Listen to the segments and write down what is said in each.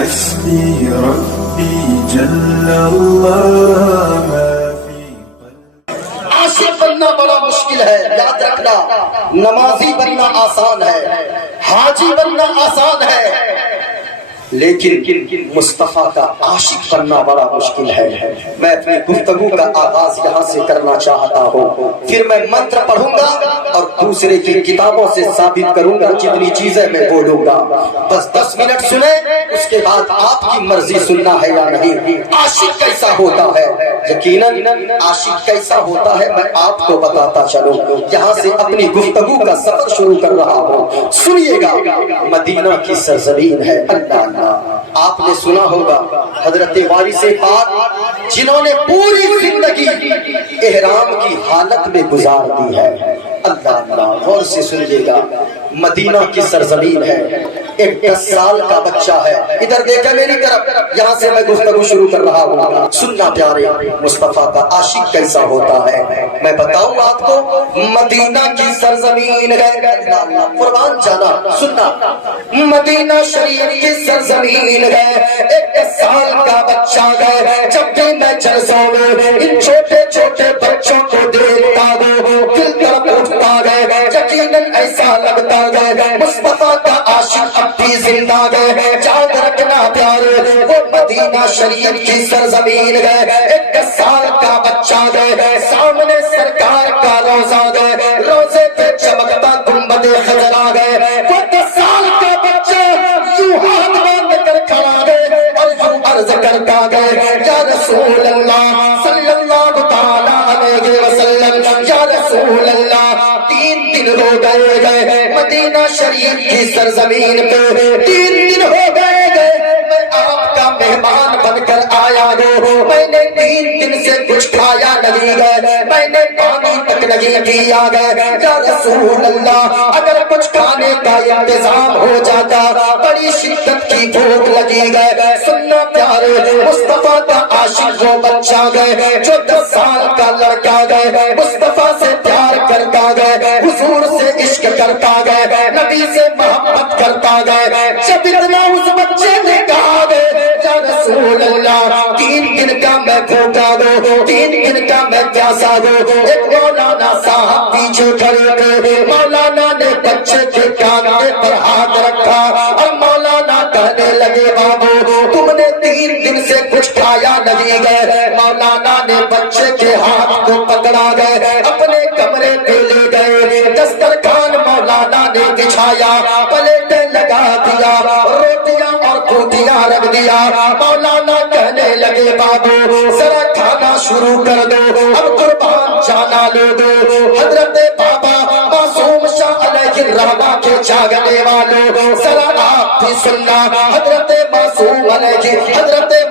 حسبي ربي جل الله ما في عاشق بننا بڑا مشکل ہے، یاد رکھنا۔ نمازی بننا آسان ہے، حاجی بننا آسان ہے، لیکن مصطفیٰ کا عاشق بننا بڑا مشکل ہے۔ میں اپنی گفتگو کا آغاز یہاں سے کرنا چاہتا ہوں، پھر میں منتر پڑھوں گا اور دوسرے کی کتابوں سے ثابت کروں گا جتنی چیزیں میں بولوں گا۔ بس 10 منٹ سنیں، اس کے بعد آپ کی مرضی سننا ہے یا نہیں۔ عاشق کیسا ہوتا ہے؟ یقیناً عاشق کیسا ہوتا ہے میں آپ کو بتاتا چلوں، یہاں سے اپنی گفتگو کا سفر شروع کر رہا ہوں۔ سنیے گا، مدینہ کی سرزمین ہے اللہ۔ آپ نے سنا ہوگا حضرت وارث پاک جنہوں نے پوری زندگی احرام کی حالت میں گزار دی ہے۔ اللہ غور سے سنیے گا، مدینہ کی سرزمین ہے، ایک 10 سال کا بچہ ہے۔ ادھر دیکھیں میری طرف، یہاں سے میں گفتگو شروع کر رہا ہوں۔ سننا پیارے، مصطفیٰ کا عاشق کیسا ہوتا ہے میں بتاؤں آپ کو۔ مدینہ کی سرزمین ہے، قربان جانا سننا، مدینہ شریف کی سرزمین ہے، ایک 10 سال کا بچہ ہے۔ جب بھی میں جلسوں میں ان چھوٹے چھوٹے بچوں کو دیکھتا ہوں، دل طرف اٹھتا ہے، یقیناً ایسا لگتا ہے مصطفیٰ کا عاشق اب بھی زندہ ہے۔ یاد رکھنا پیارے، وہ مدینہ شریف کی سرزمین ہے، ایک 10 سال کا بچہ ہے، سامنے سرکار کا روزہ ہے، روزے پہ چمکتا گنبد خضرا ہے۔ وہ 10 سال کا بچہ یوں ہاتھ باندھ کر کھڑا ہے اور یوں عرض کرتا ہے، یا رسول اللہ صلی اللہ تعالی علیہ وسلم، یا رسول اللہ 3 دن ہو گئے مدینہ شریف کی سرزمین پہ، 3 دن ہو گئے میں آپ کا مہمان بن کر آیا ہوں، میں نے 3 دن سے کچھ کھایا نہیں گئے، میں نے پانی تک نہیں پیا گئے، یا رسول اللہ اگر کچھ کھانے کا انتظام ہو جاتا، بڑی شدت کی بھوک لگی گئے۔ سننا پیارے، مصطفیٰ کا عاشق وہ بچہ گئے جو 10 سال کا لڑکا گئے، مصطفیٰ سے پیار کرتا گئے، حضور سے عشق کرتا گئے، نبی سے محبت کرتا گئے۔ جب اتنا اس بچے نے کہا گئے، یا رسول اللہ 3 دن کا میں بھوکا ہوں، 3 دن کا میں پیاسا ہوں۔ ایک مولانا صاحب پیچھے کھڑے تھے، مولانا نے بچے کے کانے پر ہاتھ رکھا اور مولانا کہنے لگے، بابو تم نے 3 دن سے کچھ کھایا نہیں گئے۔ مولانا نے بچے کے ہاتھ کو پکڑا گئے، اپنے کمرے پہ لے گئے، دسترخوان مولانا نے بچھایا، پلیٹیں لگا دیا، روٹیاں اور روٹیاں رکھ دیا۔ مولانا کہنے لگے، بابو ذرا کھانا شروع کر دو، اب قربان جانا لے دو۔ حضرت بابا معصوم شاہ علیہ الرحمہ کے جاگنے والوں ذرا آپ بھی سننا، حضرت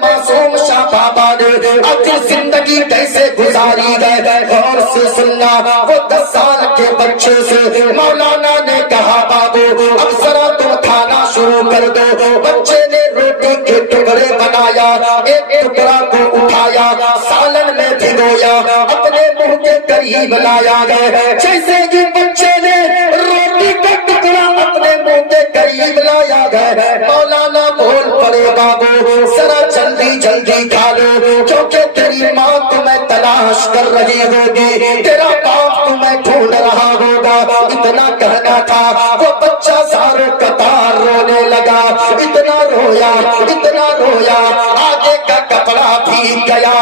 معصوم شاہ بابا نے اپنی زندگی کیسے گزاری گئے، غور سے سننا۔ وہ 10 سال کے بچے سے مولانا نے کہا، بابو اب ذرا تم کھانا شروع کر دو۔ بچے نے روٹی کے ٹکڑے بنایا، ایک ٹکڑا کو اٹھایا، سالن میں بھگویا، اپنے منہ کے قریب لایا گئے۔ جیسے کہ بچے نے روٹی کا ٹکڑا اپنے منہ کے قریب لایا گئے، مولانا بول پڑے، بابو ذرا جلدی جلدی کھا لو، کیونکہ تیری ماں تمہیں تلاش کر رہی ہوگی، تیرا باپ تمہیں ڈھونڈ رہا ہوگا۔ اتنا کہنا تھا، وہ بچہ زاروں قطار رونے لگا، اتنا رویا آگے کا کپڑا بھیگ گیا،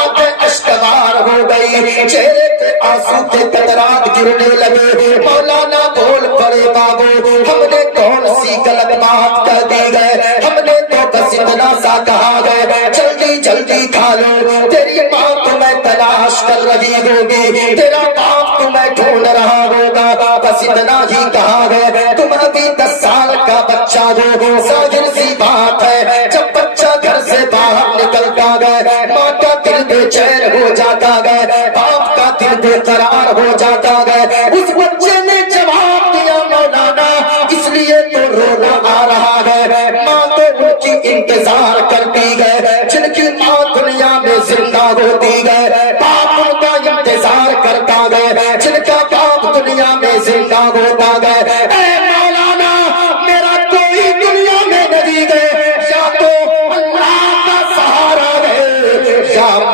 آنکھیں اشکبار ہو گئی، چہرے پہ آنسو کے قطرات گرنے لگے۔ مولانا بول پڑے، بابو ہم نے کون سی غلط بات کہہ دی گئے، ہم نے تو بس اتنا سا کہا گئے جلدی جلدی کھا لو، تیری ماں تمہیں تلاش کر رہی ہوگی، تیرا باپ تمہیں ڈھونڈ رہا ہوگا، بس اتنا ہی کہا گئے۔ تم ابھی 10 سال کا بچہ ہو، ظاہر سی بات ہے جب بچہ گھر سے باہر نکلتا گئے، ماں کا دل بے چین ہو جاتا گئے، باپ کا دل بے قرار ہو جاتا گئے۔ اس بچے نے جواب دیا، مولانا اس لیے تو رونا آ رہا ہے، ماں تو ان کی انتظار کرتی گئے جن کی ماں دنیا میں زندہ ہوتی گئے، باپ ان کا انتظار کرتا گئے جن کا باپ دنیا میں زندہ ہوتا گئے۔ اے مولانا میرا کوئی دنیا میں نہیں گئے، یا تو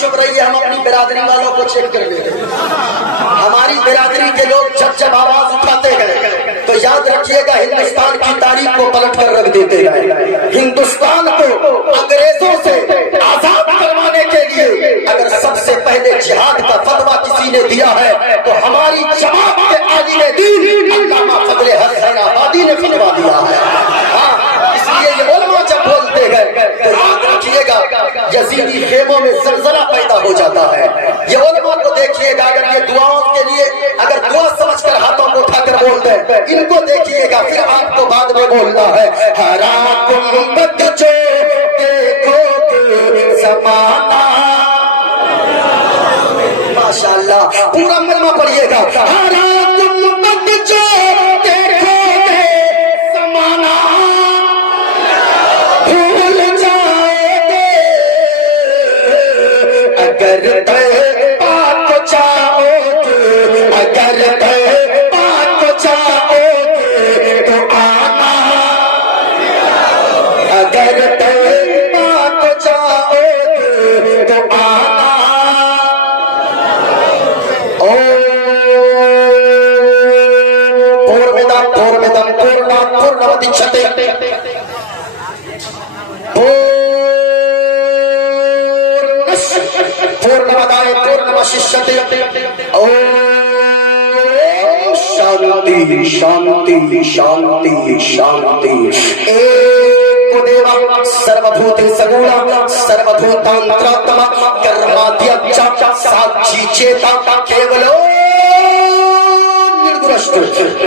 چپ رہیے، ہم اپنی برادری والوں کو چیک کر لیتے ہیں۔ ہماری برادری کے لوگ جب آواز اٹھاتے ہیں تو یاد رکھیے گا ہندوستان کی تاریخ کو پلٹ کر رکھ دیتے ہیں۔ ہندوستان کو انگریزوں سے آزاد کروانے کے لیے اگر سب سے پہلے جہاد کا فتویٰ کسی نے دیا ہے تو ہماری جماعت کے عالم دین علامہ فضل حسین آبادی نے فتویٰ دیا ہے۔ ہاں، اس لیے یہ علماء جب بولتے ہیں تو یاد رکھیے گا یزیدی خیموں میں زلزلہ پیدا ہو جاتا ہے۔ یہ علماء کو دیکھیے گا، اگر یہ دعاؤں کے لیے اگر دعا سمجھ کر ہاتھوں کو اٹھا کر بولتے ہیں، ان کو دیکھیے گا، پھر آپ کو بعد میں بولنا ہے ہرا گنبد جو دیکھو گے زمانہ، ماشاءاللہ پورا کلمہ پڑھیے گا، ہرا گنبد جو دیکھو گے زمانہ بھول جائے گے، اگر تھے پاک چاہو گے، اگر تھے پاک چاہو گے تو آنا، اگر تھے پاک چاہو گے تو آنا۔ پورنمدچھتے پورنمدائے پورنمششتے شانتی شانتی شانتی شانتی ایک دیوا سروبھوت سگونا سروبھوتانتراتما کرمادھیچا ساچی چیتا کیولو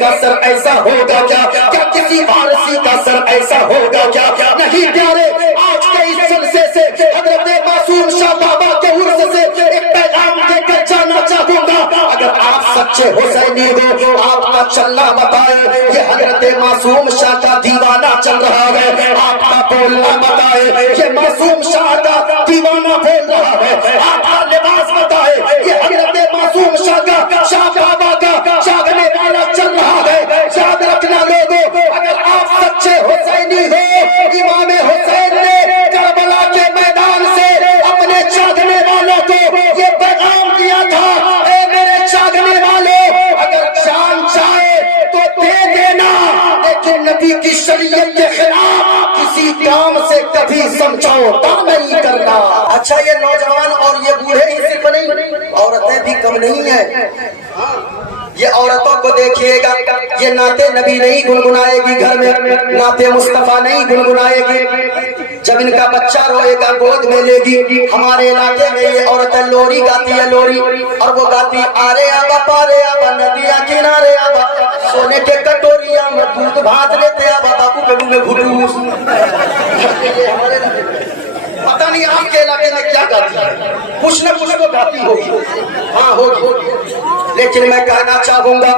کا سر ایسا ہوگا کیا؟ کیا کسی فارسی کا سر ایسا ہوگا کیا؟ نہیں پیارے، آج کے اس جلسے سے حضرت معصوم شاہ بابا کے عرض سے ایک پیغام دے کر جانا چاہوں گا۔ اگر آپ سچے حسینی ہو، آپ کا چلنا بتائے یہ حضرت معصوم شاہ کا دیوانہ چل رہا ہے، آپ کا بولنا بتائے یہ معصوم شاہ کا دیوانہ بول رہا ہے، آپ کا لباس بتائے یہ حضرت معصوم شاہ کا، شاہ بابا کا جاگنے والا چل رہا ہے۔ یاد رکھنا لوگوں، اگر آپ سچے حسینی ہو، امام حسین نے کربلا کے میدان سے اپنے جاگنے والوں کو یہ پیغام دیا تھا، اے میرے جاگنے والوں، اگر جان جائے تو دے دینا، لیکن نبی کی شریعت کے خلاف کسی کام سے کبھی سمجھوتا نہیں کرنا۔ اچھا، یہ نوجوان اور یہ بوڑھے ہی صرف نہیں، عورتیں بھی کم نہیں ہیں۔ یہ عورتوں کو دیکھیے گا، یہ نعت نبی نہیں گنگنائے گی گھر میں، نعت مصطفیٰ نہیں گنگنائے گی، جب ان کا بچہ روئے گا گود میں لے گی۔ ہمارے علاقے میں یہ عورتیں لوری گاتی ہے، لوری، اور وہ گاتی آرے آبا پارے آبا ندیا کنارے آبا، سونے کے کٹوریاں میں دودھ بھات لیتے آبا، باپو کے منہ میں گھٹوس۔ پتہ نہیں آپ کے علاقے میں کیا گاتی ہے، کچھ نہ کچھ تو گاتی ہوگی، ہاں ہوگی، لیکن میں کہنا چاہوں گا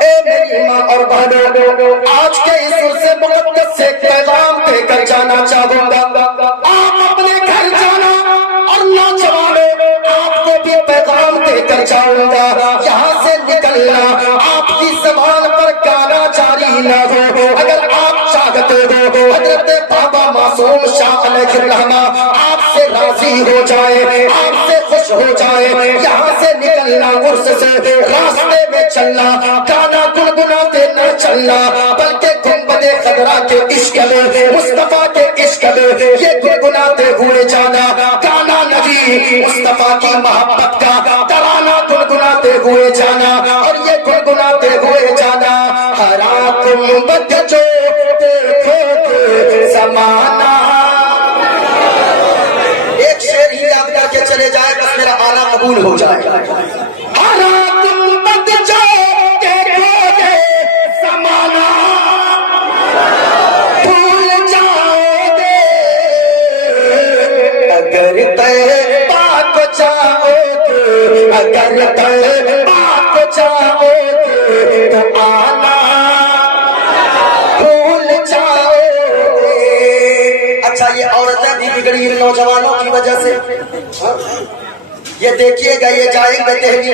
اے میری ماں اور بہنوں، آج کے اس عرص مقدس سے پیغام دے کر جانا چاہوں گا۔ آپ اپنے گھر جانا، اور نوجوانوں آپ کو بھی پیغام دے کر جاؤں گا، یہاں سے نکلنا آپ کی زبان پر گانا جاری نہ ہو۔ اگر آپ چاہتے ہو حضرت بابا معصوم شاہ علیہ الرحمہ آپ سے راضی ہو جائے، آپ سے خوش ہو جائے، یہاں سے نکلنا، عرص سے راستے میں چلنا، گانا گنگناتے نہ چلنا، بلکہ گنبد خضرا کے عشق میں، مصطفیٰ کے عشق میں یہ گنگناتے ہوئے جانا، گانا نبی مصطفیٰ کی محبت کا ترانہ گنگناتے ہوئے جانا، اور یہ گنگناتے ہوئے جانا، ہرا گنبد جو دیکھو گے زمانہ۔ ایک شعر ہی یاد کر کے چلے جائے، بس میرا آنا قبول ہو جائے۔ ہرا گنبد جو دیکھو گے زمانہ، بھول جاؤ گے، اگر طیبہ کو جاؤ گے، اگر طیبہ کو جاؤ گے تو آنا بھول جاؤ گے۔ اچھا، یہ عورتیں بھی بگڑی ان نوجوانوں کی وجہ سے۔ یہ دیکھیے گا، یہ جائیں گے دہلی،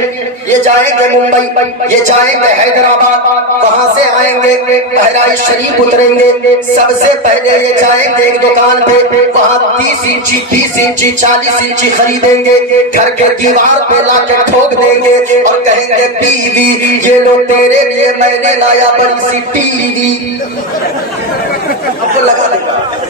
یہ جائیں گے ممبئی، یہ جائیں گے حیدرآباد، وہاں سے آئیں گے بہرائچ شریف اتریں گے، سب سے پہلے یہ جائیں گے ایک دکان پہ، وہاں 30 انچی 20 انچی 40 انچی خریدیں گے، گھر کے دیوار پہ لا کے ٹھوک دیں گے اور کہیں گے بیوی یہ لو تیرے لیے میں نے لایا بڑی سی ٹی وی۔ اب وہ لگا لے،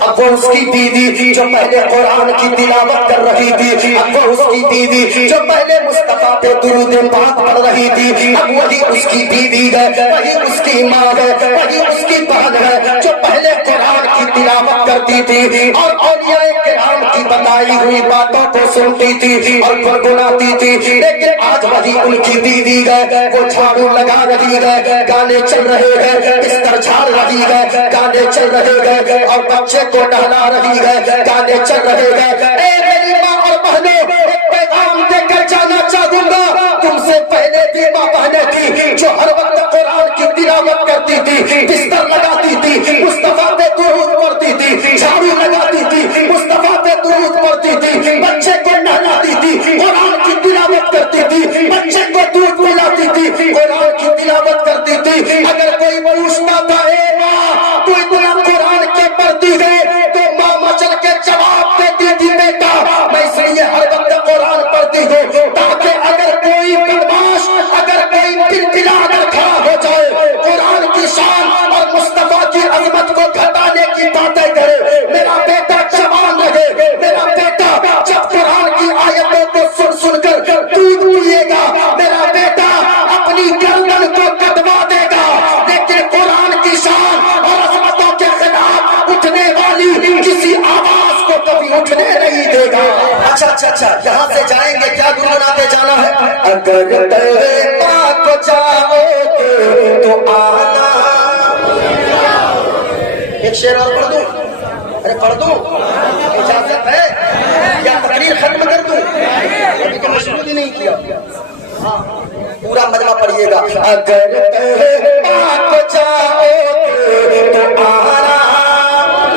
اب وہ اس کی بیوی جو پہلے قرآن کی تلاوت کر رہی تھی، اب وہ اس کی بیوی جو پہلے مصطفیٰ پہ درود پاک پڑھ رہی تھی، اب وہی اس کی بیوی ہے، وہی اس کی ماں ہے، وہی اس کی بہن ہے جو پہلے قرآن کی تلاوت کرتی تھی اور اولیاء کرام کی بتائی ہوئی باتوں کو سنتی تھی اور گنگناتی تھی، لیکن آج وہی ان کی بیوی ہے، وہ جھاڑو لگا رہی ہے، گانے چل رہے ہیں، بستر جھاڑ رہی ہے، گانے چل رہے ہیں، اور بچے کو نہلا رہی ہے، گانے چل رہے ہیں۔ اے میری ماں اور بہنوں، ایک پیغام دے کر جانا چاہوں گا، تم سے پہلے بھی ماں بہنیں تھی جو ہر وقت قرآن کی تلاوت کرتی تھی، بستر لگاتی تھی، مصطفیٰ پہ درود پڑھتی تھی، جھاڑو لگاتی تھی، مصطفیٰ پہ درود پڑھتی تھی، بچے کو نہلاتی تھی، قرآن کی تلاوت کرتی تھی، بچے کو دودھ پلاتی تھی، قرآن کی تلاوت کرتی تھی۔ اگر کوئی پوچھتا تھا اے ماں تو اتنا قرآن کے پڑھتی ہے، تو ماں مچل کے جواب دیتی تھی بیٹا میں اس لیے ہر وقت قرآن پڑھتی ہوں تاکہ اگر کوئی بدماش، اگر کوئی پلپلا اگر کھڑا ہو جائے قرآن کی شان اور مصطفیٰ کی عظمت کو گھٹانے کی باتیں کرے، میرا بیٹا جوان رہے، میرا بیٹا جب قرآن کی آیتوں کو سن سن کر دودھ پیے گا، میرا بیٹا اپنی گردن کو کٹوا دے گا، لیکن قرآن کی شان اور عظمتوں کے خلاف اٹھنے والی کسی آواز کو کبھی اٹھنے نہیں دے گا۔ اچھا، یہاں سے جائیں گے، کیا گنگناتے جانا ہے؟ اگر طیبہ کو جاؤ گے تو شعر اور پڑھ دوں؟ ارے پڑھ دوں؟ اجازت ہے یا تقریر ختم کر دوں؟ ابھی تو شروع بھی نہیں کیا. ہاں پورا مجمع پڑھیے گا. اگر پاک جاؤ تو آرام.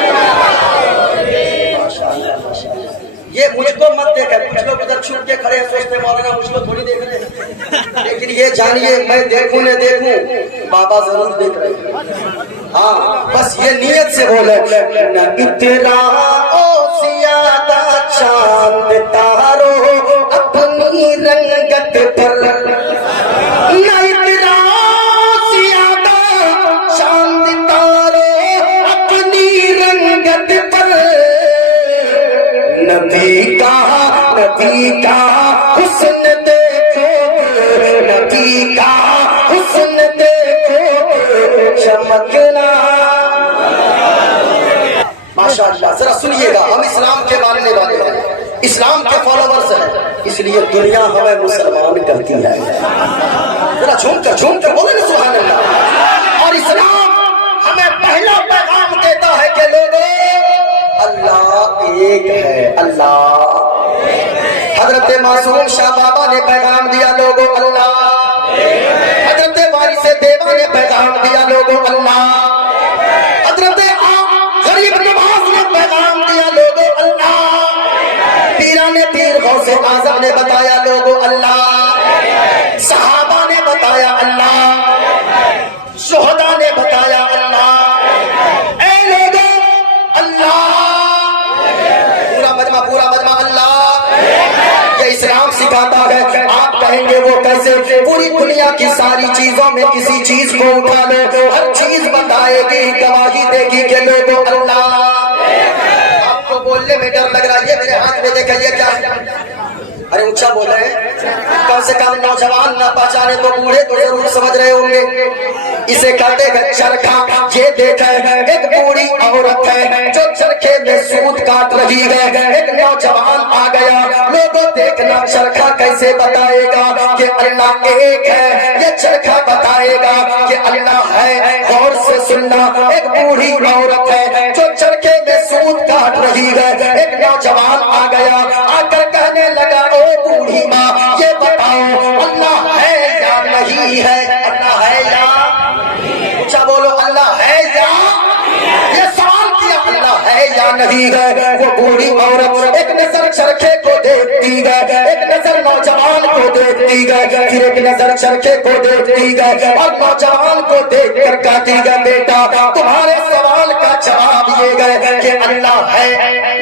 یہ مجھ کو مت دیکھے. کچھ لوگ ادھر چھپ کے کھڑے ہیں سوچتے مولانا مجھ کو تھوڑی دیکھ رہے ہیں، لیکن یہ جانیے میں دیکھوں نہ دیکھوں بابا ضرور دیکھ رہے ہیں. ہاں بس یہ نیت سے بولے نہ اتنا او زیادہ چاند تارو اپنی رنگت پر، نہ اتنا زیادہ چاند تارو اپنی رنگت پر، نبی کا حسن دیکھو، نبی کا حسن دیکھو چمکنا. ماشاءاللہ. ذرا سنیے گا، ہم اسلام کے ماننے والے ہیں، اسلام کے فالوورز ہیں، اس لیے دنیا ہمیں مسلمان کرتی ہے. ذرا جھوم کر بولے نا سبحان اللہ. اور اسلام ہمیں پہلا پیغام دیتا ہے کہ لوگوں اللہ ایک ہے. اللہ. حضرت معصوم شاہ بابا نے پیغام دیا لوگوں اللہ. حضرت وارث دیوا نے پیغام دیا لوگوں اللہ. حضرت غریب نواز نے پیغام دیا لوگوں اللہ. پیران پیر غوث اعظم نے بتایا لوگوں اللہ. صحابہ نے بتایا اللہ. شہداء نے بتایا اللہ. اے لوگوں اللہ. پورا مجمع اللہ. یہ اسلام سکھاتا ہے. آپ کہیں گے وہ کیسے؟ پوری دنیا کی ساری چیزوں میں کسی چیز کو اٹھا لو، ہر چیز بتائے گی، گواہی دے گی کہ لوگوں اللہ. آپ کو بولنے میں ڈر لگ رہا ہے، یہ میرے ہاتھ میں دیکھیں یہ کیا ہے؟ ارے اونچا بولے. کم سے کم نوجوان نہ پہچانے تو بوڑھے تو ضرور سمجھ رہے ہوں گے. اسے کہتے ہیں چرخا. یہ دیکھیں ایک بوڑھی عورت ہے جو چرخے میں سوت کاٹ رہی ہے. ایک نوجوان آ گیا. لوگوں دیکھنا چرخا کیسے بتائے گا کہ اللہ ایک ہے. یہ چرخا بتائے گا کہ اللہ ہے. غور سے سننا. ایک بوڑھی عورت ہے جو چرخے میں سوت کاٹ رہی ہے. ایک نوجوان آ گیا. آ کر کہنے لگا او بوڑھی ماں یہ بتاؤ اللہ ہے یا نہیں ہے؟ اللہ ہے یا اونچا بولو اللہ ہے یا؟ یہ سوال کیا اللہ ہے یا نہیں ہے. وہ بوڑھی عورت ایک نظر چرخے کو دیکھتی ہے، ایک نظر نوجوان کو دیکھتی ہے، پھر ایک نظر چرخے کو دیکھتی ہے اور نوجوان کو دیکھ کر کہتی ہے بیٹا تمہارے سوال کا جواب یہ ہے کہ اللہ ہے.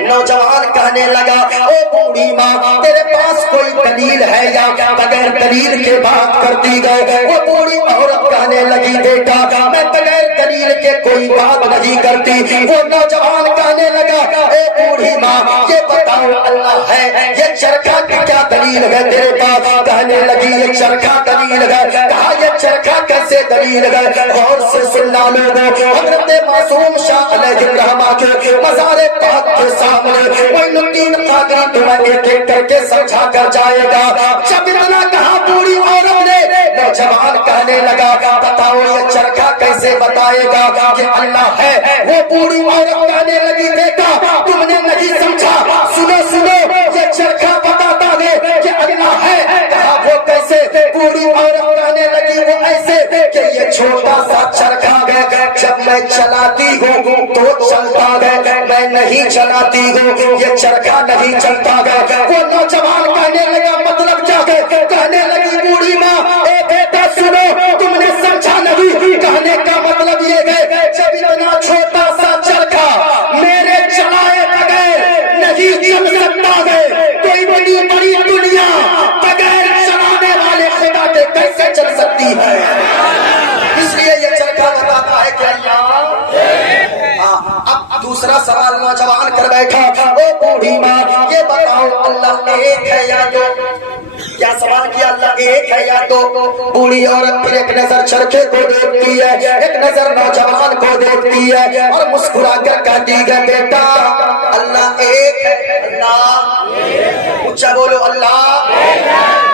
نوجوان کہنے لگا او بوڑھی ماں تیرے پاس کوئی دلیل ہے یا بغیر دلیل کے بات کرتی گئے؟ وہ بوڑھی عورت کہنے لگی بیٹا میں بغیر دلیل کے کوئی بات نہیں کرتی. وہ نوجوان کہنے لگا اے بوڑھی ماں یہ بتاؤ اللہ ہے. یہ چرخا کی کیا دلیل ہے تیرے پاس؟ کہنے لگی یہ چرخا دلیل ہے. کہا یہ چرخا کیسے دلیل ہے؟ غور سے سننا لوگوں. حضرت معصوم شاہ علیہ الرحمہ کے مزار پاک کے سامنے معین الدین قادری تمہیں ایک ایک کر کے سمجھا کر جائے گا. جب اتنا کہا بوڑھی عورت نے نوجوان کہنے لگا بتاؤ یہ چرخا کیسے بتائے گا کہ اللہ ہے. وہ بوڑھی عورت کہنے لگی بیٹا تم نے نہیں سمجھا، سنو یہ چرخا بتاتا ہے کہ اللہ ہے. کہا وہ کیسے؟ بوڑھی عورت کہنے لگی وہ ایسے کہ یہ چھوٹا سا چرخا ہے جب میں چلاتی ہوں تو چلتا ہے، میں نہیں چلاتی ہوں یہ چرخا نہیں چلتا ہے. وہ نوجوان کہنے لگا مطلب کیا ہے؟ کہنے لگی بوڑھی ماں اے بیٹا سنو تم نے سمجھا نہیں. کہنے کا مطلب یہ ہے جب اتنا چھوٹا سا چرخا میرے چلائے بغیر نہیں چل سکتا ہے، کوئی بڑی دنیا بغیر چلانے والے خدا کے کیسے چل سکتی ہے؟ اس لیے یہ چرخا بتاتا ہے کہ اللہ. اب دوسرا سوال نوجوان کر بیٹھا او بوڑھی ماں یہ بتاؤ اللہ ایک ہے یا دو؟ کیا سوال کیا اللہ ایک ہے یا دو؟ بوڑھی عورت پھر ایک نظر چرخے کو دیکھتی ہے، ایک نظر نوجوان کو دیکھتی ہے اور مسکرا کر کہتی ہے بیٹا اللہ ایک ہے. اللہ اونچا بولو اللہ.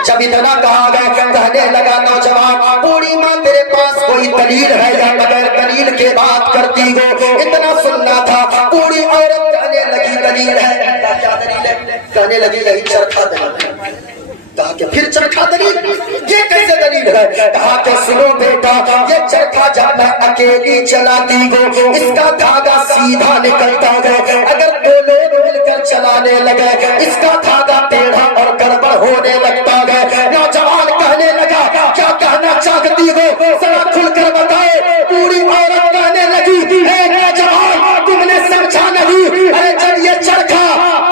جب اتنا کہا گیا کہنے لگا نوجوان بوڑھی ماں تیرے پاس کوئی دلیل ہے یا بغیر دلیل کے بات کرتی ہو؟ اتنا سننا دلیل ہے؟ کیا دلیل ہے؟ کہنے لگی یہی چرخا دلیل ہے۔ کہا کہ پھر چرخا دلیل یہ کیسے دلیل ہے؟ کہا کہ سنو بیٹا، یہ چرخا جب میں اکیلی چلاتی ہوں اس کا دھاگا سیدھا نکلتا ہے، اگر دو لوگ مل کر چلانے لگے اس کا دھاگا ٹیڑھا اور گڑبڑ ہونے لگتا ہے۔ نوجوان کہنے لگا کیا کہنا چاہتی ہو ذرا کھل کر بتائے۔ پوری عورت کہنے لگی اے نوجوان تم نے سمجھا نہیں، ارے جب یہ چرخا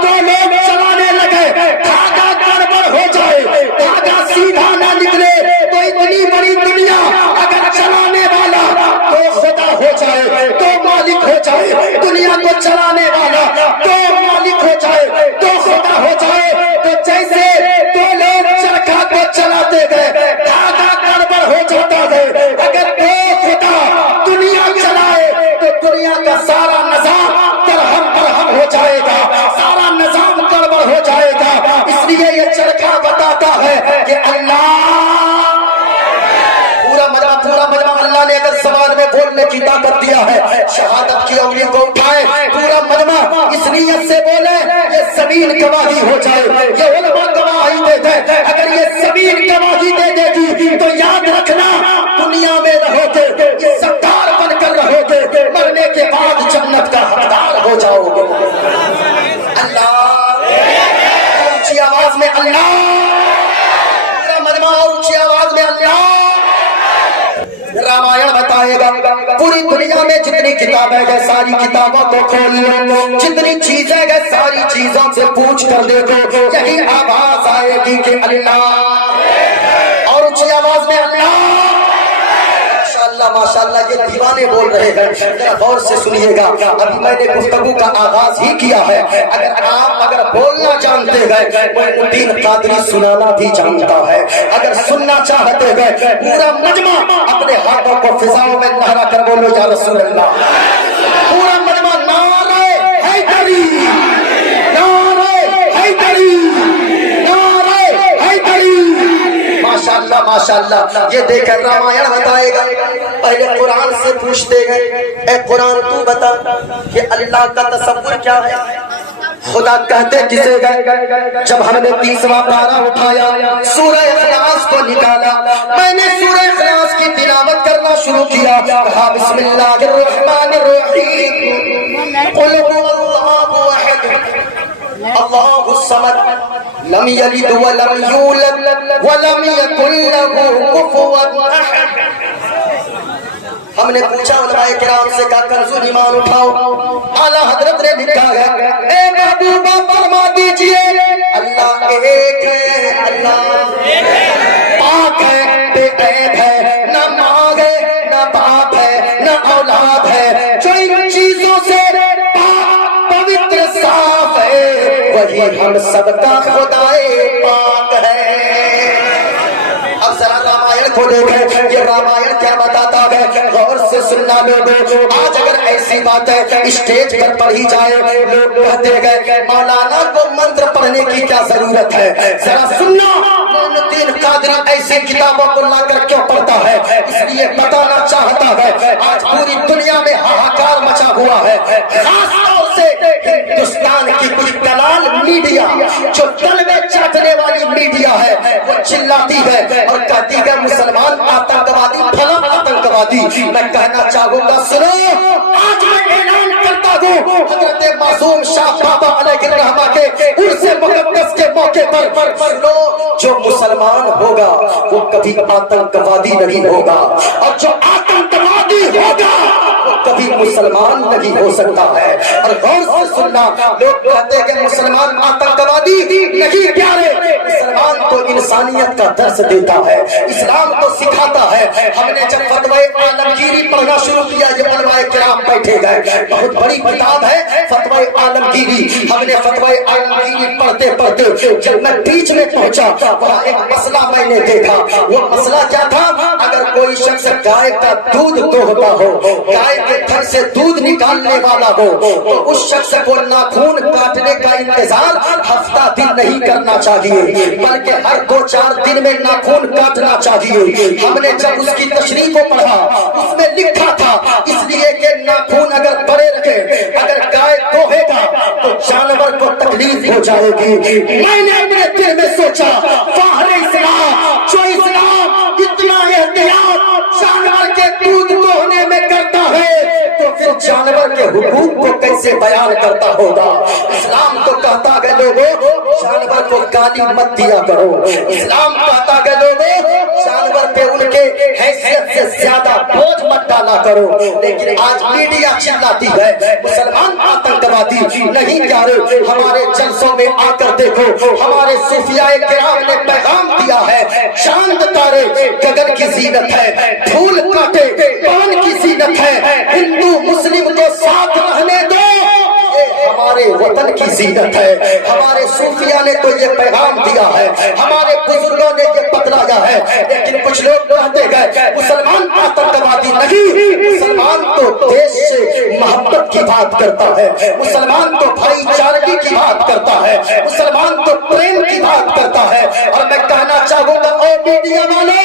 دو لوگ چلانے لگے دھاگا گڑبڑ ہو جائے، دھاگا سیدھا نہ نکلے تو اتنی بڑی دنیا اگر چلانے والا تو خدا ہو جائے تو مالک ہو جائے، دنیا کو چلانے والا تو مالک ہو جائے تو خدا ہو جائے، تو جیسے دو لوگ چرخا کو چلاتے گئے دھاگا گڑبڑ ہو جاتا ہے، اگر دو خدا دنیا چلائے تو دنیا کا سارا نظام درہم برہم ہو جائے گا، سارا نظام گڑبڑ ہو جائے گا۔ اس لیے یہ چرخا بتاتا ہے کہ اللہ پورا مجمع اللہ نے اگر زبان میں بولنے کی طاقت دیا ہے، شہادت کی انگلی کو اٹھائے پورا مجمع اس نیت سے بولے یہ زمین گواہی ہو جائے، یہ علماء گواہی دے دے، اگر یہ زمین گواہی دے دے گی تو یاد رکھنا دنیا میں رہو گے سردار بن کر رہو گے، مرنے کے بعد جنت کا حقدار ہو جاؤ گے۔ اللہ اونچی آواز میں اللہ، پورا مجمع اونچی آواز میں اللہ۔ رامائن بتائے گا پوری دنیا میں جتنی کتابیں گئے ساری کتابوں کو کھول لو، جتنی چیزیں گئے ساری چیزوں سے پوچھ کر دیکھو، یہی آواز آئے گی کہ اللہ، اور اونچی آواز میں اللہ۔ ماشاءاللہ یہ دیوانے بول رہے ہیں، ذرا غور سے سنیے گا، ابھی میں نے گفتگو کا آغاز ہی کیا ہے، اگر بولنا جانتے ہیں معین الدین قادری سنانا بھی جانتا ہے، اگر سننا چاہتے ہیں پورا مجمع اپنے ہاتھوں کو فضاؤں میں لہرا کر بولو یا رسول اللہ، پورا مجمع نعرہ حیدری، نعرہ حیدری، نعرہ حیدری۔ ماشاءاللہ ماشاءاللہ یہ دیکھ کر رامائن بتائے گا، پہلے قرآن سے پوچھتے گئے اے قرآن تو بتا کہ اللہ کا تصور کیا ہے، خدا کہتے کسے گئے؟ جب ہم نے 30واں پارہ اٹھایا سورہ اخلاص کو نکالا، میں نے سورہ اخلاص کی تلاوت کرنا شروع کیا، کہا بسم اللہ الرحمن الرحیم، قل هو اللہ احد اللہ الصمد لم یلد ولم یولد ولم یکن له کفوا احد۔ ہم نے پوچھا علماء کرام سے کہا کنز ایمان اٹھاؤ، اعلیٰ حضرت نے لکھا ہے اے محبوبہ فرما دیجئے اللہ ایک ہے، اللہ پاک ہے، بے عیب ہے، نہ ماں ہے نہ باپ ہے نہ اولاد ہے، جو ان چیزوں سے پاک پوتر صاف ہے وہی ہم سب کا خدائے پاک ہے۔ اب ذرا رامائن کو دیکھیں، یہ رامائن کیا بتاتا ہے، غور سے سننا لوگوں۔ آج اگر ایسی باتیں اسٹیج پر پڑھی جائے لوگ کہتے گئے مولانا کو منتر پڑھنے کی کیا ضرورت ہے، ذرا سننا معین الدین قادری ایسی کتابوں کو لا کر کیوں پڑھتا ہے، اس لیے بتانا چاہتا ہے آج پوری دنیا میں ہاہاکار مچا ہوا ہے، خاص طور سے ہندوستان کی کچھ دلال میڈیا جو تلوے چاٹنے والی میڈیا ہے وہ چلاتی ہے اور کہتی ہے مسلمان آتنکوادی پھلا آتنکوادی۔ میں کہنا چاہوں گا سنو، آج میں اعلان کرتا ہوں حضرت معصوم شاہ بابا علیہ الرحمہ کے عرس مقدس کے موقع پر سنو، جو مسلمان ہوگا وہ کبھی آتنکوادی نہیں ہوگا، اور جو آتنکوادی ہوگا وہ کبھی مسلمان نہیں ہو سکتا ہے۔ اور غور سے سننا، لوگ کہتے ہیں کہ مسلمان آتنکوادی نہیں پیارے، مسلمان تو انسانیت کا درس دیتا ہے، اسلام کو سکھاتا ہے۔ ہم نے جب فتویٰ عالمگیری پڑھنا شروع کیا، یہ علماء کرام بیٹھے گئے، بہت بڑی کتاب ہے فتویٰ عالمگیری۔ ہم نے فتویٰ عالمگیری پڑھتے پڑھتے جب میں بیچ میں پہنچا وہاں ایک مسئلہ میں نے دیکھا، وہ مسئلہ کیا تھا، اگر کوئی شخص گائے کا دودھ دوہتا ہو، گائے کے تھن سے دودھ نکالنے والا ہو، تو اس شخص کو ناخون کاٹنے کا انتظار ہفتہ دن نہیں کرنا چاہیے بلکہ ہر 2-4 دن میں ناخون کاٹنا چاہیے۔ ہم نے جب اس کی تشریح کو پڑھا اس میں لکھا تھا اس لیے کہ ناخون اگر بڑے رکھے، اگر گائے دوہے گا تو جانور جائے گی۔ میں نے اپنے دل میں سوچا فاہر اسلام جو اسلام اتنا احتیاط جانور کے دودھ دوہنے میں کرتا ہے تو پھر جانور کے حقوق کو کیسے بیان کرتا ہوگا۔ اسلام تو کہتا ہے لوگوں جانور کو گالی مت دیا کرو، اسلام کہتا ہے لوگوں جانور پہ ان کے حیثیت سے زیادہ بوجھ مت ڈالا کرو، لیکن آج میڈیا چلاتی ہے مسلمان آتنکوادی نہیں پیارے۔ ہمارے جلسوں میں آ کر دیکھو ہمارے صوفیاء کرام نے پیغام دیا ہے چاند تارے گگن کی زینت ہے، پھول کاٹے پان کی زینت ہے، ہندو مسلم کو ساتھ رہنے دو ہمارے وطن کی زینت ہے۔ ہمارے صوفیاء نے تو یہ پیغام دیا ہے، ہمارے بزرگوں نے یہ بتلایا ہے، لیکن کچھ لوگ کہتے گئے مسلمان آتنکوادی نہیں، مسلمان تو دیش سے محبت کی بات کرتا ہے، مسلمان تو بھائی چارگی کی بات کرتا ہے، مسلمان تو پریم کی بات کرتا ہے۔ اور میں کہنا چاہوں گا او میڈیا والے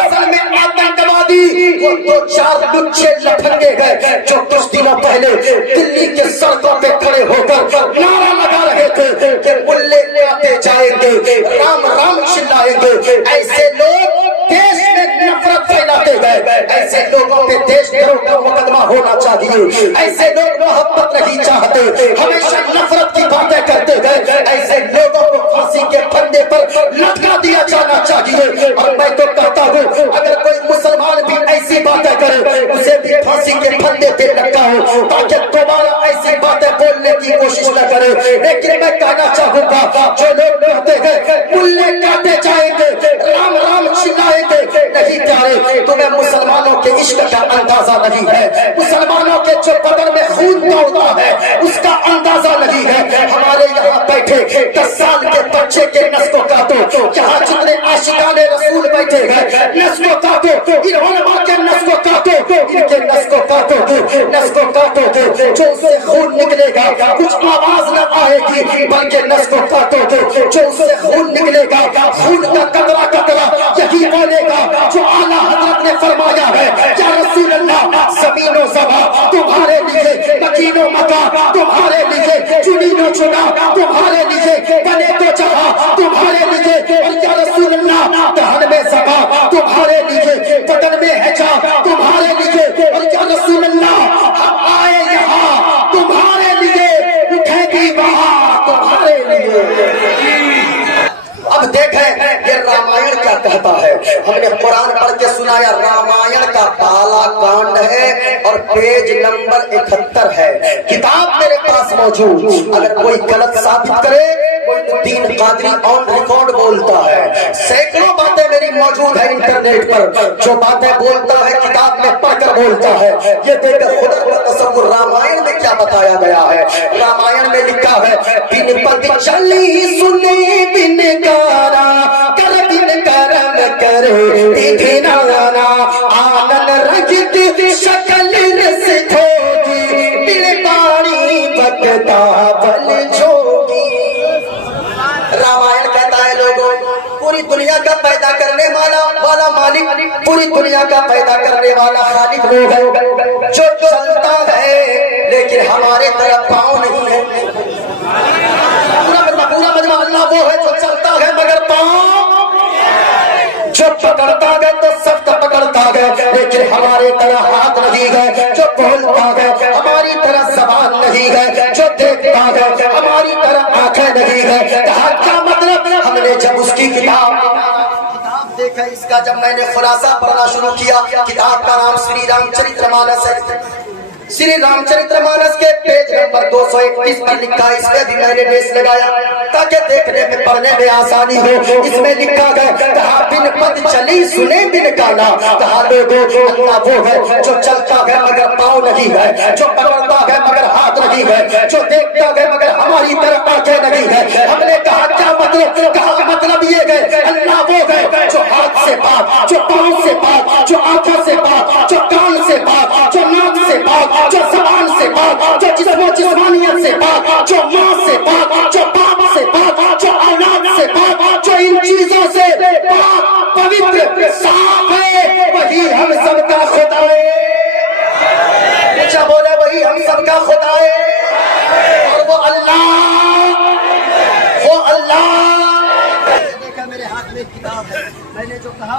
اصل میں آتنکوادی وہ دو چار لچے لپھنگے گئے جو کچھ دنوں پہلے دلی کے سڑکوں پہ کھڑے ہو کر نعرہ لگا رہے تھے کہ ملے آتے جائیں گے، رام رام چلائیں گے۔ ایسے لوگ دیش میں نفرت پھیلاتے گئے، ایسے لوگوں پہ دیش دھروں کا مقدمہ ہونا چاہیے، ایسے لوگ محبت نہیں چاہتے، ہمیشہ نفرت کی باتیں کرتے گئے، ایسے لوگوں کو پھانسی کے پھندے پر لٹکا دیا جانا چاہیے۔ اور میں تو کہتا ہوں اگر کوئی مسلمان بھی ایسی باتیں کرے اسے بھی پھانسی کے پھندے پہ لٹکاؤ تاکہ دوبارہ ایسی باتیں بولنے کی کوشش نہ کرے۔ لیکن میں کہنا چاہوں گا جو لوگ کہتے ہیں ملے کاٹے جائیں گے، رام رام چلائیں گے، نہیں پیارے تمہیں مسلمانوں کے عشق کا اندازہ نہیں ہے، مسلمانوں کے جو بدن میں خون دوڑتا ہے اس کا اندازہ نہیں ہے۔ ہمارے یہاں بیٹھے 10 سال کے بچے کے نس کو کاٹو، یہاں جتنے عاشقان رسول بیٹھے ہیں نس کو کاٹو، ان علماء کے نس کو کاٹو، ان کے نس کو کاٹو گے، نس کو کاٹو گے جو اس سے خون نکلے گا کچھ آواز نہ آئے گی، بلکہ نس کو کاٹو گے جو اس سے خون نکلے گا خون کا قطرہ قطرہ یہی بولے گا جو اعلیٰ حضرت نے فرمایا ہے یا رسول اللہ زمین و زماں تمہارے لیے، مکین و مکان تمہارے لیے، چنی و چنا تمہارے لیے، بنے تو جہاں تمہارے لیے، اور یا رسول اللہ دہن میں زباں تمہارے لیے، بدن میں ہے جان تمہارے لیے، اور یا رسول اللہ ہم آئے یہاں تمہارے لیے، اٹھے بھی وہاں تمہارے لیے۔ اب دیکھیں یہ رامائن کیا کہتا ہے، ہم نے قرآن پڑھ کے سنایا رامائن کا پہلا کانڈ ہے اور پیج نمبر 71 ہے، کتاب میرے پاس موجود، اگر کوئی غلط ثابت کرے کوئی الدین قادری آن ریکارڈ بولتا ہے، سینکڑوں باتیں میری موجود ہے انٹرنیٹ پر، جو باتیں بولتا ہے کتاب میں پڑھ کر بولتا ہے، یہ دیکھ کر خدا کا تصور رامائن میں کیا بتایا گیا ہے۔ رامائن میں لکھا ہے بن پت چلی سنی بن گارا کر بن کرم کرے دھنانا آنن رجت شکل رس دھوگی دل پانی بکتا بل جوگی۔ رامائن کہتا ہے لوگوں پوری دنیا کا پیدا کرنے والا مالک، پوری دنیا کا پیدا کرنے والا خالق وہ ہے جو چلتا ہے لیکن ہمارے طرف پاؤں نہیں ہے۔ پورا مجمع اللہ وہ ہے جو چلتا ہے مگر پاؤں، جو پکڑتا ہے تو سخت پکڑتا ہے لیکن ہمارے طرح ہاتھ نہیں ہے، جو بولتا ہے ہماری طرح زبان نہیں ہے، جو دیکھتا ہے ہماری طرح آنکھیں نہیں ہے۔ کیا مطلب؟ ہم نے جب اس کی کتاب دیکھا، اس کا جب میں نے خلاصہ پڑھنا شروع کیا، کتاب کا نام شری رام چرتر مانس ہے، شری رام چرتر مانس کے پیج نمبر 231 پر لکھا، اس میں بھی میں نے ریس لگایا تاکہ دیکھنے میں پڑھنے میں آسانی ہو۔ اس میں لکھا گیا کہا بن پت چلی سنے بن گانا، کہا لوگوں اللہ وہ ہے جو چلتا ہے مگر پاؤں نہیں ہے، جو پکڑتا ہے مگر ہاتھ نہیں ہے، جو دیکھتا ہے مگر ہماری طرف آنکھیں نہیں ہے۔ ہم نے کہا کیا مطلب؟ کہا مطلب یہ ہے اللہ وہ ہے جو ہاتھ سے بات، جو پاؤں سے بات، جو آنکھوں سے بات، جو کان سے بات، جو ناک سے بات، جو زبان سے بات، جو جسم و جسمانیت سے بات، جو ماں سے بات، جو باپ سے بات، جو اولاد سے بات، جو ان چیزوں سے پاک پوتر صاف ہے، وہی ہم سب کا خدا ہے۔ اچھا بولے وہی ہم سب کا خدا ہے، اور وہ اللہ میں نے جو کہا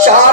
4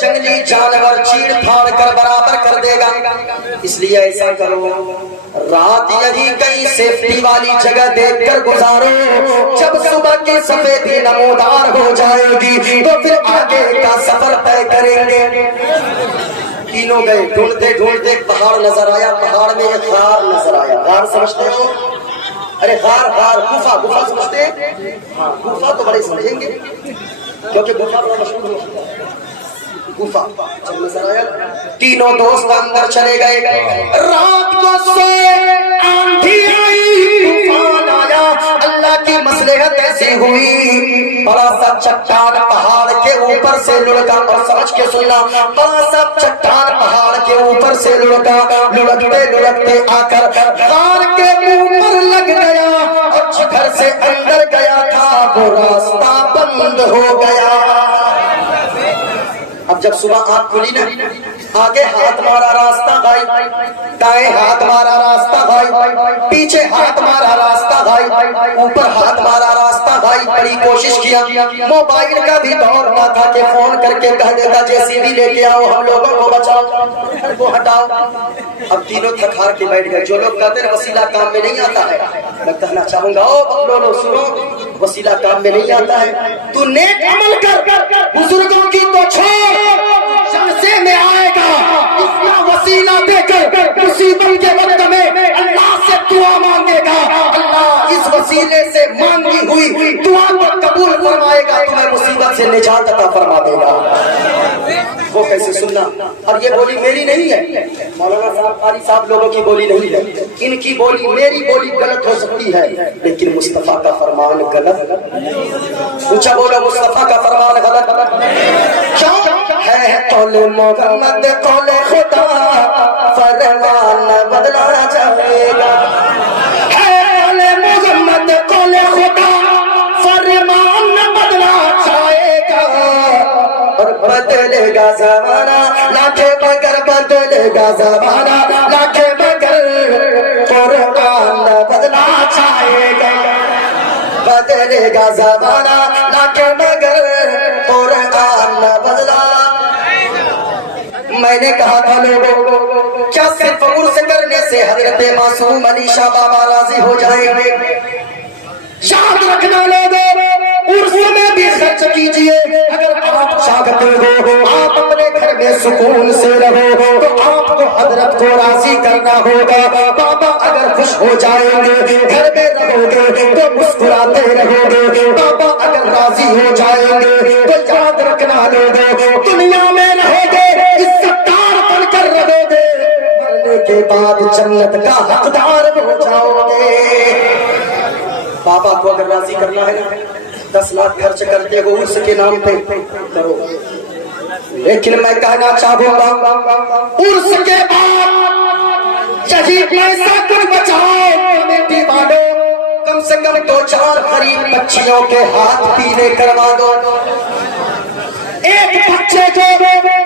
جنگلی جانور چیڑ پھاڑ کر برابر کر دے گا. اس لیے ایسا کرو رات یہی کہیں سیفٹی والی جگہ دیکھ کر گزارو. جب صبح کی سفیدی نمودار ہو جائے گی تو پھر آگے کا سفر طے کریں گے. تینوں گئے, ڈھونڈتے ڈھونڈتے ایک پہاڑ نظر آیا. پہاڑ میں ایک غار نظر آیا. غار سمجھتے ہو؟ ارے غار غار, گفا گفا سمجھتے ہیں؟ ہاں گفا تو بڑے سمجھیں گے کیونکہ گفا بڑا مشہور ہے. گفا جب نظر آیا تینوں دوست اندر چلے گئے. رات کو سوئے, آندھی آئی, طوفان آیا. اللہ کی مصلحت ایسی ہوئی بڑا سا چٹان پہاڑ کے اوپر سے لڑکا. اور سمجھ کے سننا, بڑا سا چٹان پہاڑ کے اوپر سے لڑکا. لڑکتے لڑکتے آ کر غار کے اوپر لگ گیا اور جدھر سے اندر گیا تھا وہ راستہ بند ہو گیا. اب جب صبح آنکھ کھلی نا, آگے ہاتھ مارا راستہ غائب, دائیں ہاتھ مارا راستہ غائب, پیچھے ہاتھ مارا راستہ غائب, اوپر ہاتھ مارا راستہ غائب. بڑی کوشش کیا, موبائل کا بھی دور نہ تھا کہ فون کر کے کہہ دیتا جیسی بھی لے کے آؤ, ہم لوگوں کو بچاؤ, وہ ہٹاؤ. اب تینوں تھک ہار کے بیٹھ گئے. جو لوگ کہتے ہیں وسیلہ کام میں نہیں آتا ہے, میں کہنا چاہوں گا او بکلو سنو, وسیلہ کام میں نہیں آتا ہے. تو نیک عمل کر, بزرگوں کی تو چھوڑ, جلسے میں آئے گا اتنا وسیلہ دے کر مصیبت کے وقت میں اللہ سے دعا مانگے گا. اللہ اس وسیلے سے مانگی ہوئی دعا کو قبول فرمائے گا, تمہیں مصیبت سے نجات عطا فرما دے گا. وہ کیسے سننا. اور یہ بولی میری نہیں ہے, مولانا صاحب قاری صاحب لوگوں کی بولی نہیں ہے. ان کی بولی, میری بولی غلط ہو سکتی ہے لیکن مصطفیٰ کا فرمان غلط. اونچا بولو, مصطفیٰ کا فرمان غلط کیوں ہے؟ قول محمد قول خدا, فرمان بدلا جائے گا. ہے قول محمد قول خدا, فرمان بدلا جائے گا. اور بدلے گا زمانہ لاکھے مگر, بدلے گا زمانہ لاکھے مگر, قرآن بدلا جائے گا. بدلے گا زمانہ لاکھے مگر, قرآن بدلا. میں نے کہا تھا لوگوں, کیا صرف عرس کرنے سے حضرت معصوم علی شاہ بابا راضی ہو جائیں گے؟ یاد رکھنا لوگوں, عرس میں بھی خرچ کیجئے. اگر آپ چاہتے ہو آپ اپنے گھر میں سکون سے رہو تو آپ کو حضرت کو راضی کرنا ہوگا. بابا اگر خوش ہو جائیں گے, گھر میں رہو گے تو مسکراتے رہو گے. بابا اگر راضی ہو جائیں گے تو یاد رکھنا لوگوں, دنیا میں رہو گے عزتدار بن کر رہو گے, مرنے کے بعد جنت کا حقدار ہو جاؤ گے. بابا کو اگر راضی کرنا ہے نا, 10 لاکھ خرچ کرتے ہو عرس کے نام پہ کرو. لیکن میں کہنا چاہوں گا عرس کے بعد یہی پیسہ کچھ بچاؤ کمیٹی والوں, کم سے کم 2-4 غریب بچیوں کے ہاتھ پیلے کروا دو. ایک بچے کو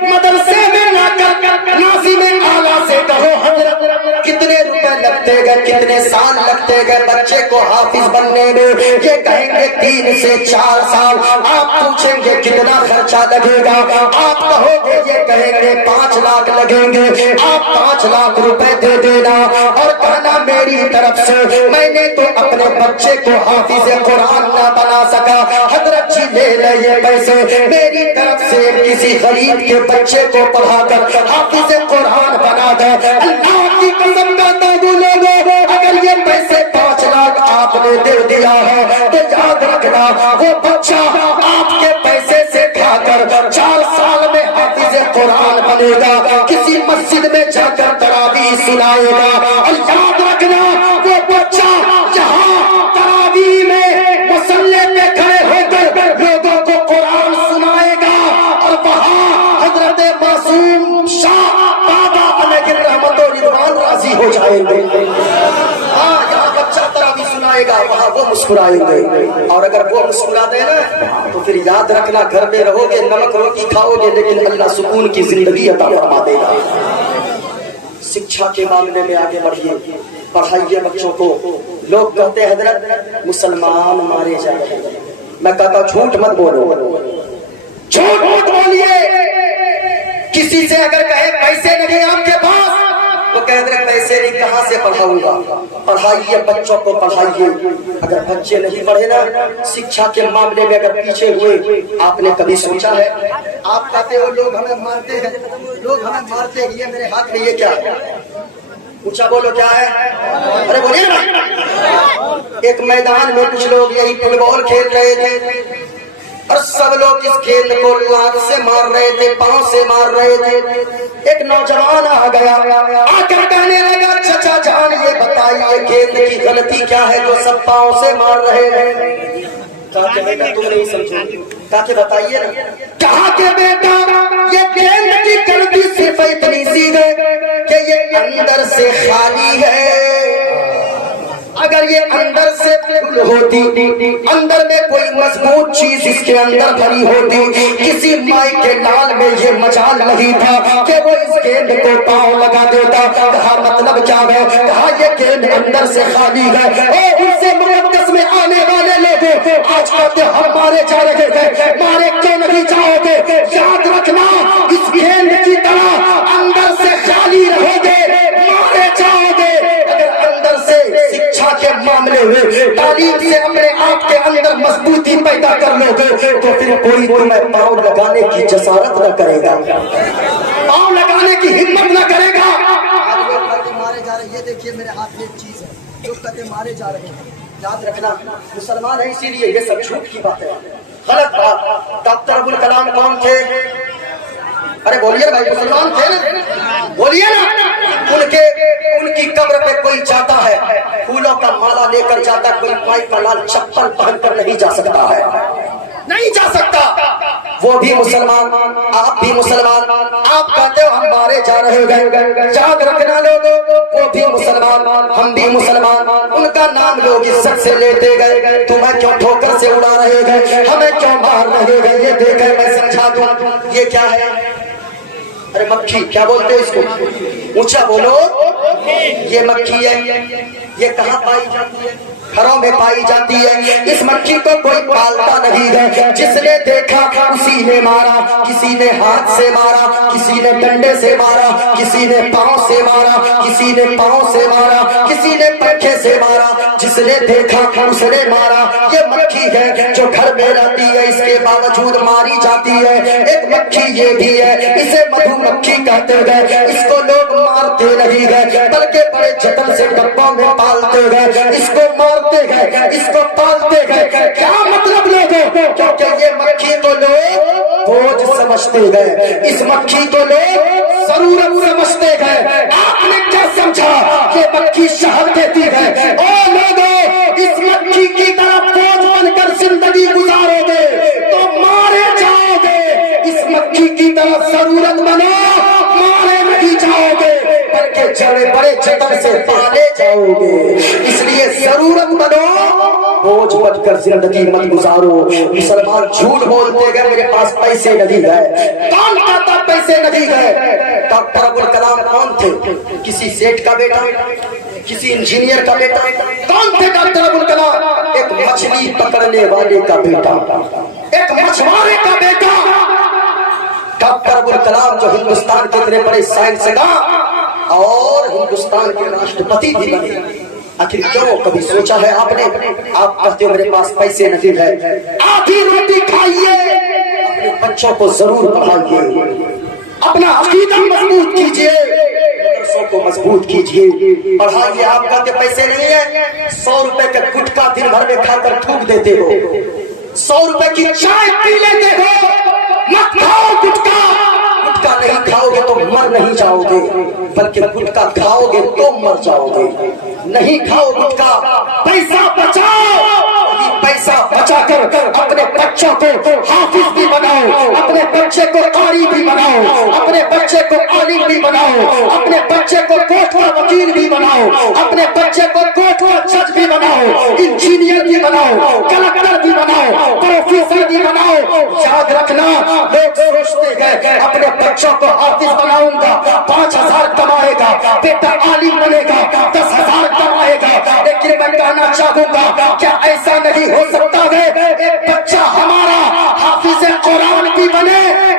مدرسے میں لا کر ناظم اعلیٰ سے کہو حضرت کتنے روپے لگتے گئے, کتنے سال لگتے گئے بچے کو حافظ بننے میں؟ یہ کہیں گے 3 سے 4 سال. آپ پوچھیں گے کتنا خرچہ لگے گا, آپ کہو گے یہ کہیں گے 5 لاکھ لگیں گے. آپ 5 لاکھ روپے دے دینا اور کہنا میری طرف سے میں نے تو اپنے بچے کو حافظ قرآن نہ بنا سکا, حضرت جی لے لے یہ پیسے, میری طرف سے کسی غریب کے بچے کو پڑھا کر حافظ قرآن بنا دے. اللہ کی قسم کہتا ہوں لوگوں, اگر یہ پیسے 5 لاکھ آپ نے دے دیا ہے تو یاد رکھنا وہ بچہ آپ کے پیسے سے کھا کر 4 سال میں حافظ قرآن بنے گا, کسی مسجد میں جا کر تراویح سنائے گا. اور یاد رکھنا وہ بچہ جہاں تراویح میں مصلی پہ کھڑے ہو کر لوگوں کو قرآن سنائے گا, اور وہاں حضرت معصوم شاہ بابا علیہ الرحمت و رضوان راضی ہو جائیں گے. ہاں, یہاں بچہ تراویح سنائے گا, وہاں وہ مسکرائیں گے. اور اگر وہ مسکرا دے نا تو پھر یاد رکھنا گھر میں رہو گے, نمک روٹی کھاؤ گے, لیکن اللہ سکون کی زندگی عطا فرما دے گا. شکشا کے معاملے میں آگے بڑھیے, پڑھائیے بچوں کو. لوگ کہتے ہیں حضرت مسلمان مارے جائیں گے. میں کہتا ہوں جھوٹ مت بولو, جھوٹ مت بولیے. کسی سے اگر کہے پیسے نہیں آپ کے پاس تو کہہ دے پیسے نہیں کہاں سے پڑھاؤں گا. پڑھائیے بچوں کو پڑھائیے. اگر بچے نہیں پڑھے نا شکشا کے معاملے میں اگر پیچھے ہوئے آپ نے کبھی سوچا ہے؟ آپ کہتے ہو لوگ ہمیں مارتے ہیں, لوگ ہمیں مارتے ہیں, یہ میرے ہاتھ میں یہ کیا ہے؟ اونچا بولو کیا ہے؟ ارے بولیے نا. ایک میدان میں کچھ لوگ یہی فٹ بال کھیل رہے تھے اور سب لوگ اس کھیل کو لات سے مار رہے تھے, پاؤں سے مار رہے تھے. ایک نوجوان آ گیا, آ کر کہنے لگا چچا جان یہ بتائیے کھیل کی غلطی کیا ہے جو سب پاؤں سے مار رہے ہیں؟ کہا کہ بیٹا تم نہیں سمجھو. کہا کہ بتائیے نا. کہا کہ بیٹا یہ کھیل کی غلطی صرف اتنی سی ہے کہ یہ اندر سے خالی ہے. اگر یہ اندر سے فل ہوتی, اندر میں کوئی مضبوط چیز اس کے اندر بھری ہوتی, کسی مائی کے لال میں یہ مجال نہیں تھا کہ وہ اس گیند کو پاؤں لگا دیتا. کہا مطلب کیا ہے؟ کہا یہ گیند اندر سے خالی ہے. اور ان سے مقدس میں آنے والے لوگ آج کہتے ہم مارے جا رہے ہیں, مارے کیوں نہیں جاؤ گے؟ یاد رکھنا اس گیند کی طرح اندر سے خالی رہو گے, مارے جاؤ گے. اگر اندر سے شکشا کے معاملے میں تعلیم سے اپنے آپ کے اندر مضبوطی پیدا کر لو گے تو پھر کوئی تمہیں پاؤں لگانے کی جسارت نہ کرے گا, پاؤں لگانے کی ہمت نہ کرے گا. مارے جا رہے ہیں, یہ دیکھیے میرے ہاتھ میں ایک چیز ہے جو کہتے مارے جا رہے ہیں. یاد رکھنا مسلمان ہے اسی لیے یہ سب جھوٹ کی بات ہے, غلط بات. ڈاکٹر ابوالکلام کون تھے؟ ارے بولیے بھائی, مسلمان تھے نا, بولیے نا. ان کی قبر پہ کوئی جاتا ہے پھولوں کا مالا لے کر جاتا, کوئی مائی کا لال چپل پہن کر نہیں جا سکتا ہے, نہیں جا سکتا. وہ بھی مسلمان, آپ بھی مسلمان. آپ کہتے ہو ہم مارے جا رہے ہیں, یاد رکھنا لوگوں وہ بھی مسلمان, ہم بھی مسلمان. ان کا نام لوگ عزت سے لیتے گئے, تمہیں کیوں ٹھوکر سے اڑا رہے گئے, ہمیں کیوں مار رہے گئے؟ یہ دیکھے میں سمجھا دوں یہ کیا ہے. ارے مکھی کیا بولتے اس کو؟ اونچا بولو. یہ مکھی ہے, یہ کہاں پائی جاتی ہے؟ گھروں میں پائی جاتی ہے. اس مکھی کو کوئی پالتا نہیں ہے, جس نے دیکھا اسی نے مارا. کسی نے ہاتھ سے مارا, کسی نے ڈنڈے سے مارا, کسی نے پاؤں سے مارا, کسی نے پاؤں سے مارا, کسی نے پنکھے سے مارا. جس نے دیکھا اس نے مارا. یہ مکھی ہے جو گھر میں رہتی ہے, اس کے باوجود ماری جاتی ہے. ایک مکھی یہ بھی ہے, اسے مدھو مکھی کہتے ہیں. اس کو لوگ مارتے نہیں گئے بلکہ بڑے جتن سے ڈبوں میں پالتے گئے. اس کو مارتے گئے, اس کو پالتے گئے. کیا مطلب لوگوں؟ کیونکہ یہ مکھی کو لوگ بوجھ سمجھتے گئے, اس مکھی کو لوگ ضرورت سمجھتے گئے. آپ نے کیا سمجھا کہ مکھی شہد دیتی ہے؟ او لوگوں, اس مکھی کی طرح بوجھ بن کر زندگی گزارو گے تو مارے جاؤ گے. اس مکھی کی طرح ضرورت بنو, مارے نہیں جاؤ گے بلکہ بڑے جتن سے پالے جاؤ گے. اس لیے ضرورت بنو, بوجھ بن کر زندگی مت گزارو. مسلمان جھوٹ بولتے گئے میرے پاس پیسے نہیں گئے. کون کہتا پیسے نہیں گئے؟ ڈاکٹر ابوالکلام کون تھے؟ کسی سیٹ کا بیٹا, کسی انجینئر کا بیٹا. کون تھے ڈاکٹر ابوالکلام؟ ایک مچھلی پکڑنے والے کا بیٹا, ایک مچھوارے کا بیٹا. ڈاکٹر ابوالکلام جو ہندوستان کے اتنے بڑے سائنسداں اور ہندوستان کے راشٹرپتی بھی بنے, آخر کیوں کبھی سوچا ہے آپ نے؟ آپ کہتے ہو میرے پاس پیسے نہیں ہے. آپ ہی روٹی کھائیے, اپنے بچوں کو ضرور پڑھائیے, اپنا عقیدہ مضبوط کیجیے, مدرسوں کو مضبوط کیجیے, پڑھائیے. آپ کہتے پیسے نہیں ہیں, 100 روپے کا گٹکا دن بھر میں کھا کر تھوک دیتے ہو, 100 روپے کی چائے پی لیتے ہو. مت کھاؤ گٹکا. گٹکا نہیں کھاؤ گے تو مر نہیں جاؤ گے بلکہ گٹکا کھاؤ گے تو مر جاؤ گے. نہیں کھاؤ گٹکا, پیسہ بچاؤ. پیسہ بچا کر اپنے بچوں کو حافظ بھی بناؤ, اپنے بچے کو قاری بھی بناؤ, اپنے بچے کو عالم بھی بناؤ, اپنے بچے کو کوٹوا وکیل بھی بناؤ, اپنے بچے کو کوٹوا جج بھی بناؤ, انجینئر بھی بناؤ, کلکٹر بھی بناؤ, پروفیسر بھی بناؤ. یاد رکھنا لوگ سوچتے ہیں اپنے بچوں کو حافظ بناؤں گا, 5000 کمائے گا, بیٹا عالم بنے گا, 10,000 کمائے گا. لیکن میں کہنا چاہوں گا کیا ایسا نہیں ہو سکتا ہے ایک بچہ ہمارا حافظ قرآن بھی بنے